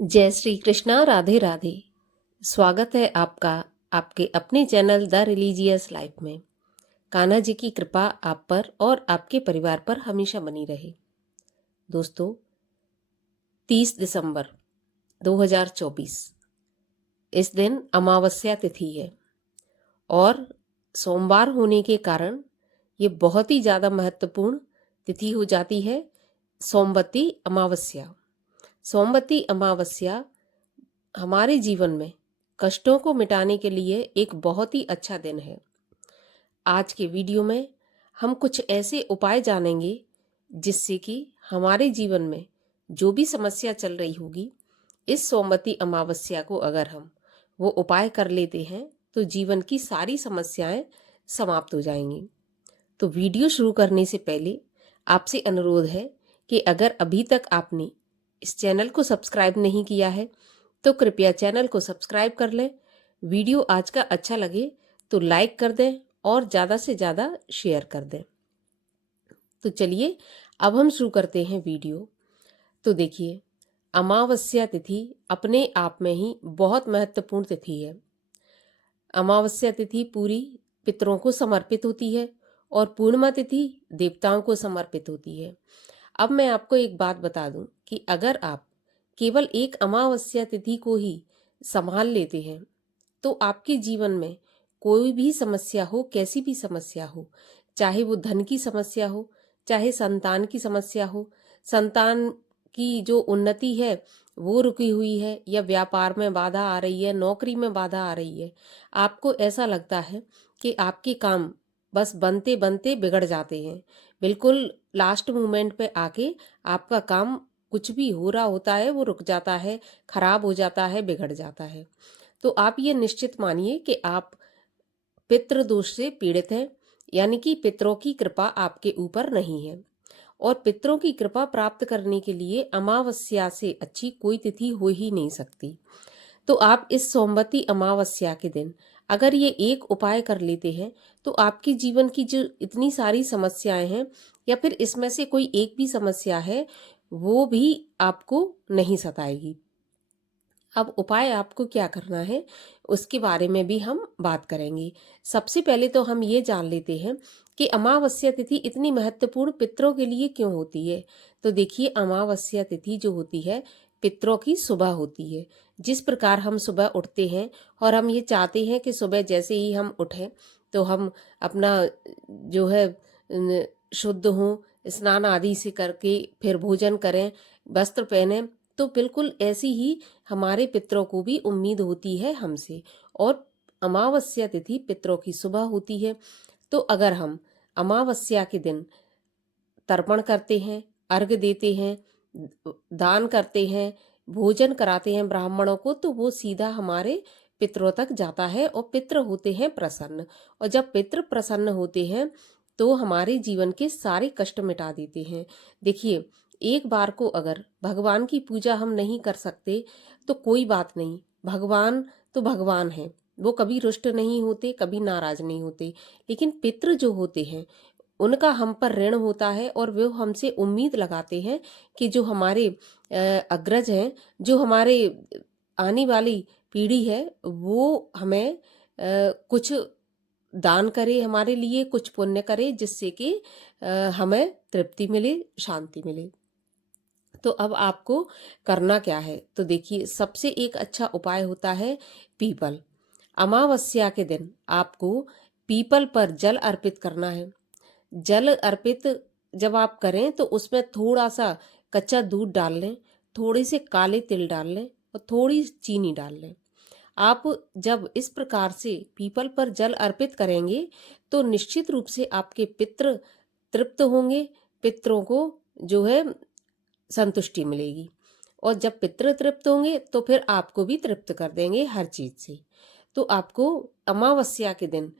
जय श्री कृष्णा। राधे राधे। स्वागत है आपका आपके अपने चैनल द रिलीजियस लाइफ में। कान्हा जी की कृपा आप पर और आपके परिवार पर हमेशा बनी रहे। दोस्तों, 30 दिसंबर 2024 इस दिन अमावस्या तिथि है और सोमवार होने के कारण ये बहुत ही ज़्यादा महत्वपूर्ण तिथि हो जाती है। सोमवती अमावस्या। सोमवती अमावस्या हमारे जीवन में कष्टों को मिटाने के लिए एक बहुत ही अच्छा दिन है। आज के वीडियो में हम कुछ ऐसे उपाय जानेंगे जिससे कि हमारे जीवन में जो भी समस्या चल रही होगी, इस सोमवती अमावस्या को अगर हम वो उपाय कर लेते हैं तो जीवन की सारी समस्याएं समाप्त हो जाएंगी। तो वीडियो शुरू करने से पहले आपसे अनुरोध है कि अगर अभी तक आपने इस चैनल को सब्सक्राइब नहीं किया है तो कृपया चैनल को सब्सक्राइब कर लें। वीडियो आज का अच्छा लगे तो लाइक कर दें और ज़्यादा से ज़्यादा शेयर कर दें। तो चलिए अब हम शुरू करते हैं वीडियो। तो देखिए, अमावस्या तिथि अपने आप में ही बहुत महत्वपूर्ण तिथि है। अमावस्या तिथि पूरी पितरों को समर्पित होती है और पूर्णिमा तिथि देवताओं को समर्पित होती है। अब मैं आपको एक बात बता दूं कि अगर आप केवल एक अमावस्या तिथि को ही संभाल लेते हैं तो आपके जीवन में कोई भी समस्या हो, कैसी भी समस्या हो, चाहे वो धन की समस्या हो, चाहे संतान की समस्या हो, संतान की जो उन्नति है वो रुकी हुई है, या व्यापार में बाधा आ रही है, नौकरी में बाधा आ रही है, आपको ऐसा लगता है कि आपके काम बस बनते बनते बिगड़ जाते हैं, बिल्कुल लास्ट मोमेंट पे आके आपका काम कुछ भी हो रहा होता है वो रुक जाता है, खराब हो जाता है, बिगड़ जाता है, तो आप ये निश्चित मानिए कि आप पितृ दोष से पीड़ित हैं, यानी कि पितरों की कृपा आपके ऊपर नहीं है। और पितरों की कृपा प्राप्त करने के लिए अमावस्या से अच्छी कोई तिथि हो ही नहीं सकती। तो आप इस सोमवती अमावस्या के दिन अगर ये एक उपाय कर लेते हैं तो आपके जीवन की जो इतनी सारी समस्याएं हैं, या फिर इसमें से कोई एक भी समस्या है, वो भी आपको नहीं सताएगी। अब उपाय आपको क्या करना है उसके बारे में भी हम बात करेंगे। सबसे पहले तो हम ये जान लेते हैं कि अमावस्या तिथि इतनी महत्वपूर्ण पितरों के लिए क्यों होती है। तो देखिए, अमावस्या तिथि जो होती है पितरों की सुबह होती है। जिस प्रकार हम सुबह उठते हैं और हम ये चाहते हैं कि सुबह जैसे ही हम उठें तो हम अपना जो है शुद्ध हों, स्नान आदि से करके फिर भोजन करें, वस्त्र पहने, तो बिल्कुल ऐसी ही हमारे पितरों को भी उम्मीद होती है हमसे। और अमावस्या तिथि पितरों की सुबह होती है। तो अगर हम अमावस्या के दिन तर्पण करते हैं, अर्घ देते हैं, दान करते हैं, भोजन कराते हैं ब्राह्मणों को, तो वो सीधा हमारे पितरों तक जाता है और पितृ होते हैं प्रसन्न। और जब पितृ प्रसन्न होते हैं तो हमारे जीवन के सारे कष्ट मिटा देते हैं। देखिए, एक बार को अगर भगवान की पूजा हम नहीं कर सकते तो कोई बात नहीं, भगवान तो भगवान है, वो कभी रुष्ट नहीं होते, कभी नाराज नहीं होते। लेकिन पितृ जो होते हैं उनका हम पर ऋण होता है और वो हमसे उम्मीद लगाते हैं कि जो हमारे अग्रज हैं, जो हमारे आने वाली पीढ़ी है, वो हमें कुछ दान करे, हमारे लिए कुछ पुण्य करे, जिससे कि हमें तृप्ति मिले, शांति मिले। तो अब आपको करना क्या है? तो देखिए, सबसे एक अच्छा उपाय होता है पीपल। अमावस्या के दिन आपको पीपल पर जल अर्पित करना है। जल अर्पित जब आप करें तो उसमें थोड़ा सा कच्चा दूध डाल लें, थोड़े से काले तिल डाल लें और थोड़ी चीनी डाल लें। आप जब इस प्रकार से पीपल पर जल अर्पित करेंगे तो निश्चित रूप से आपके पितृ तृप्त होंगे, पितरों को जो है संतुष्टि मिलेगी। और जब पितृ तृप्त होंगे तो फिर आपको भी तृप्त कर देंगे हर चीज से। तो आपको अमावस्या के दिन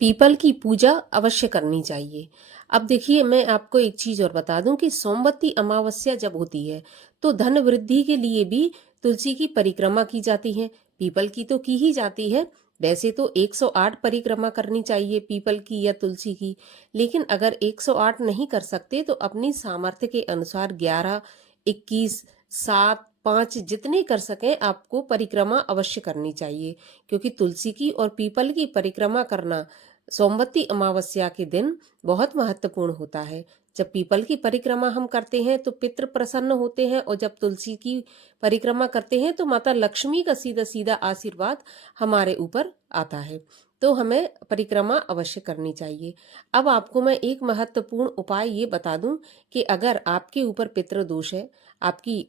पीपल की पूजा अवश्य करनी चाहिए। अब देखिए, मैं आपको एक चीज और बता दूं कि सोमवती अमावस्या जब होती है तो धन वृद्धि के लिए भी तुलसी की परिक्रमा की जाती है। पीपल की तो की ही जाती है, वैसे तो 108 परिक्रमा करनी चाहिए पीपल की या तुलसी की, लेकिन अगर 108 नहीं कर सकते तो अपनी सामर्थ्य के अनुसार 11, 21, 7, 5 जितने कर सकें आपको परिक्रमा अवश्य करनी चाहिए, क्योंकि तुलसी की और पीपल की परिक्रमा करना सोमवती अमावस्या के दिन बहुत महत्वपूर्ण होता है। जब पीपल की परिक्रमा हम करते हैं तो पितृ प्रसन्न होते हैं, और जब तुलसी की परिक्रमा करते हैं तो माता लक्ष्मी का सीधा सीधा आशीर्वाद हमारे ऊपर आता है। तो हमें परिक्रमा अवश्य करनी चाहिए। अब आपको मैं एक महत्वपूर्ण उपाय ये बता दूं कि अगर आपके ऊपर पितृ दोष है, आपकी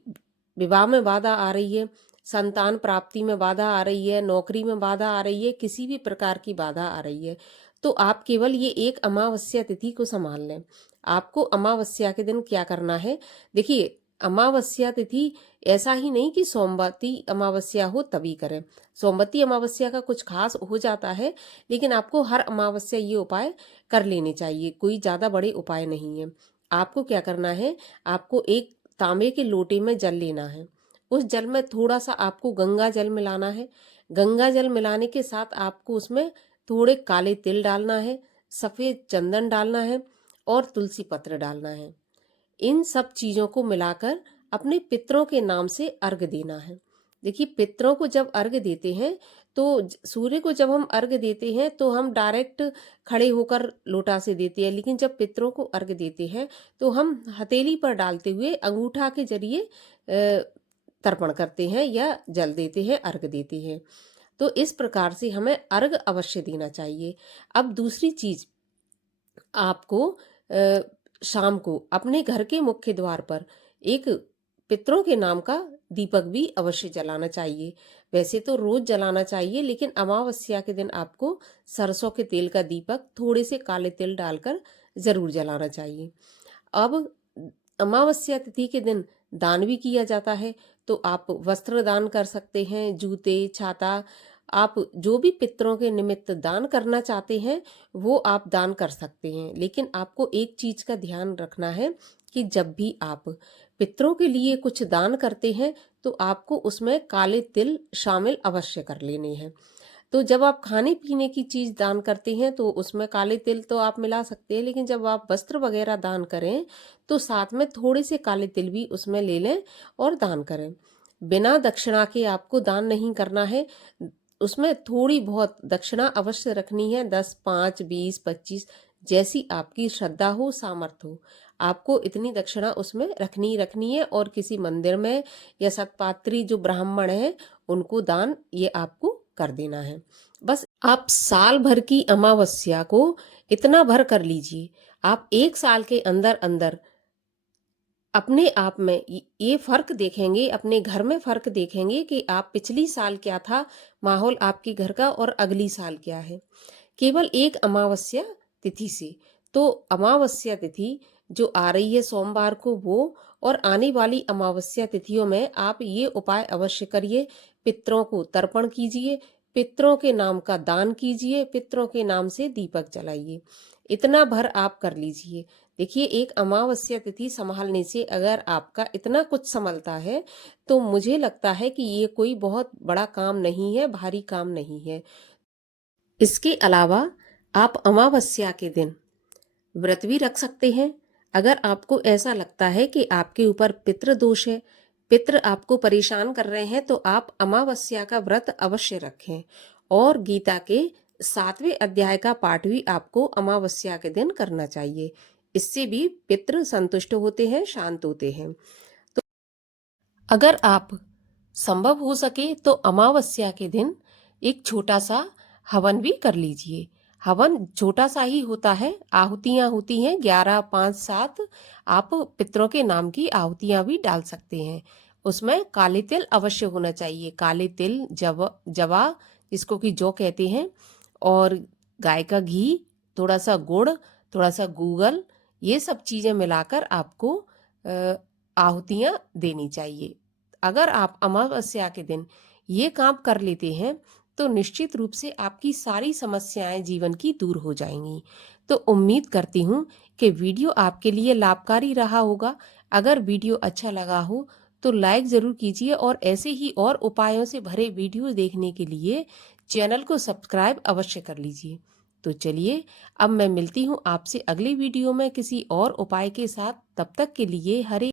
विवाह में बाधा आ रही है, संतान प्राप्ति में बाधा आ रही है, नौकरी में बाधा आ रही है, किसी भी प्रकार की बाधा आ रही है, तो आप केवल ये एक अमावस्या तिथि को संभाल लें। आपको अमावस्या के दिन क्या करना है? देखिए, अमावस्या तिथि ऐसा ही नहीं कि सोमवती अमावस्या हो तभी करें। सोमवती अमावस्या का कुछ खास हो जाता है, लेकिन आपको हर अमावस्या ये उपाय कर लेने चाहिए। कोई ज्यादा बड़े उपाय नहीं है। आपको क्या करना है? आपको एक तांबे के लोटे में जल लेना है। उस जल में थोड़ा सा आपको गंगा जल मिलाना है। गंगा जल मिलाने के साथ आपको उसमें थोड़े काले तिल डालना है, सफेद चंदन डालना है और तुलसी पत्र डालना है। इन सब चीजों को मिलाकर अपने पितरों के नाम से अर्घ देना है। देखिए, पितरों को जब अर्घ देते हैं तो सूर्य को जब हम अर्घ देते हैं तो हम डायरेक्ट खड़े होकर लोटा से देते हैं, लेकिन जब पितरों को अर्घ देते हैं तो हम हथेली पर डालते हुए अंगूठा के जरिए तर्पण करते हैं या जल देते हैं, अर्घ देते हैं। तो इस प्रकार से हमें अर्घ अवश्य देना चाहिए। अब दूसरी चीज, आपको शाम को अपने घर के मुख्य द्वार पर एक पितरों के नाम का दीपक भी अवश्य जलाना चाहिए। वैसे तो रोज जलाना चाहिए, लेकिन अमावस्या के दिन आपको सरसों के तेल का दीपक थोड़े से काले तिल डालकर जरूर जलाना चाहिए। अब अमावस्या तिथि के दिन दान भी किया जाता है, तो आप वस्त्र दान कर सकते हैं, जूते, छाता, आप जो भी पितरों के निमित्त दान करना चाहते हैं वो आप दान कर सकते हैं। लेकिन आपको एक चीज का ध्यान रखना है कि जब भी आप पितरों के लिए कुछ दान करते हैं तो आपको उसमें काले तिल शामिल अवश्य कर लेने हैं। तो जब आप खाने पीने की चीज दान करते हैं तो उसमें काले तिल तो आप मिला सकते हैं, लेकिन जब आप वस्त्र वगैरह दान करें तो साथ में थोड़े से काले तिल भी उसमें ले लें और दान करें। बिना दक्षिणा के आपको दान नहीं करना है। उसमें थोड़ी बहुत दक्षिणा अवश्य रखनी है, 10, 5, 20, 25, जैसी आपकी श्रद्धा हो, सामर्थ्य हो, आपको इतनी दक्षिणा उसमें रखनी है। और किसी मंदिर में या सतपात्री जो ब्राह्मण है उनको दान ये आपको कर देना है। बस आप साल भर की अमावस्या को इतना भर कर लीजिए। आप एक साल के अंदर अंदर अपने आप में ये फर्क देखेंगे, अपने घर में फर्क देखेंगे कि आप पिछली साल क्या था माहौल आपके घर का और अगली साल क्या है, केवल एक अमावस्या तिथि से। तो अमावस्या तिथि जो आ रही है सोमवार को, वो और आने वाली अमावस्या तिथियों में आप ये उपाय अवश्य करिए। पितरों को तर्पण कीजिए, पितरों के नाम का दान कीजिए, पितरों के नाम से दीपक जलाइए। इतना भर आप कर लीजिए। देखिए, एक अमावस्या तिथि संभालने से अगर आपका इतना कुछ संभलता है तो मुझे लगता है कि ये कोई बहुत बड़ा काम नहीं है, भारी काम नहीं है। इसके अलावा आप अमावस्या के दिन व्रत भी रख सकते हैं। अगर आपको ऐसा लगता है कि आपके ऊपर पितृ दोष है, पितृ आपको परेशान कर रहे हैं, तो आप अमावस्या का व्रत अवश्य रखें। और गीता के 7वें अध्याय का पाठ भी आपको अमावस्या के दिन करना चाहिए। इससे भी पितृ संतुष्ट होते हैं, शांत होते हैं। तो अगर आप संभव हो सके तो अमावस्या के दिन एक छोटा सा हवन भी कर लीजिए। हवन छोटा सा ही होता है, आहुतियां होती हैं 11, 5, 7। आप पितरों के नाम की आहुतियां भी डाल सकते हैं। उसमें काले तिल अवश्य होना चाहिए, काले तिल, जवा जिसको कि जौ कहते हैं, और गाय का घी, थोड़ा सा गुड़, थोड़ा सा गूगल, ये सब चीजें मिलाकर आपको आहुतियां देनी चाहिए। अगर आप अमावस्या के दिन ये काम कर लेते हैं तो निश्चित रूप से आपकी सारी समस्याएं जीवन की दूर हो जाएंगी। तो उम्मीद करती हूँ कि वीडियो आपके लिए लाभकारी रहा होगा। अगर वीडियो अच्छा लगा हो तो लाइक जरूर कीजिए, और ऐसे ही और उपायों से भरे वीडियो देखने के लिए चैनल को सब्सक्राइब अवश्य कर लीजिए। तो चलिए, अब मैं मिलती हूँ आपसे अगले वीडियो में किसी और उपाय के साथ। तब तक के लिए हरे